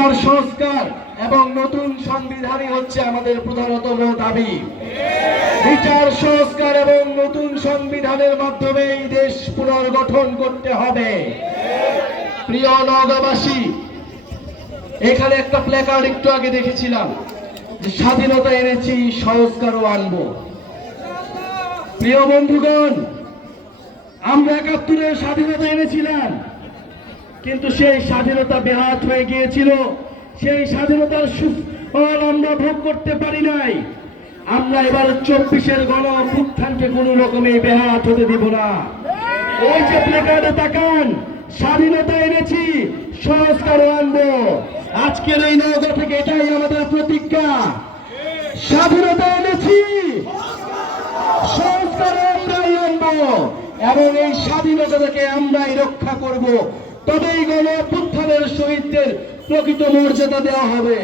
বিচার সংস্কার এবং নতুন সংবিধানই হচ্ছে আমাদের প্রধানতম দাবি। বিচার, সংস্কার এবং নতুন সংবিধানের মাধ্যমে এই দেশ পুনর্গঠন করতে হবে। প্রিয় নগরবাসী, এখানে একটা প্ল্যাকার্ড একটু আগে দেখেছিলাম যে স্বাধীনতা এনেছি, সংস্কারও আনব। প্রিয় বন্ধুগণ, আমরা একাত্তরে স্বাধীনতা এনেছিলাম। কিন্তু সেই স্বাধীনতা বেহাত হয়ে গিয়েছিল। সেই স্বাধীনতার সুফল আমরা ভোগ করতে পারি নাই। আমরা এবার চব্বিশের গণ অভ্যুত্থানকে কোনো রকমে বেহাত হতে দিব না। ওই যে প্লেকার্ডে তাকান, স্বাধীনতা এনেছি সংস্কার আনব। আজকের এই নৌকা থেকে এটাই আমাদের প্রতিজ্ঞা। স্বাধীনতা এনেছি সংস্কার আমরাই আনব। এবং এই স্বাধীনতাকে আমরাই রক্ষা করব। তবেই গণ অভ্যুত্থানের শহীদদের প্রকৃত মর্যাদা দেওয়া হবে।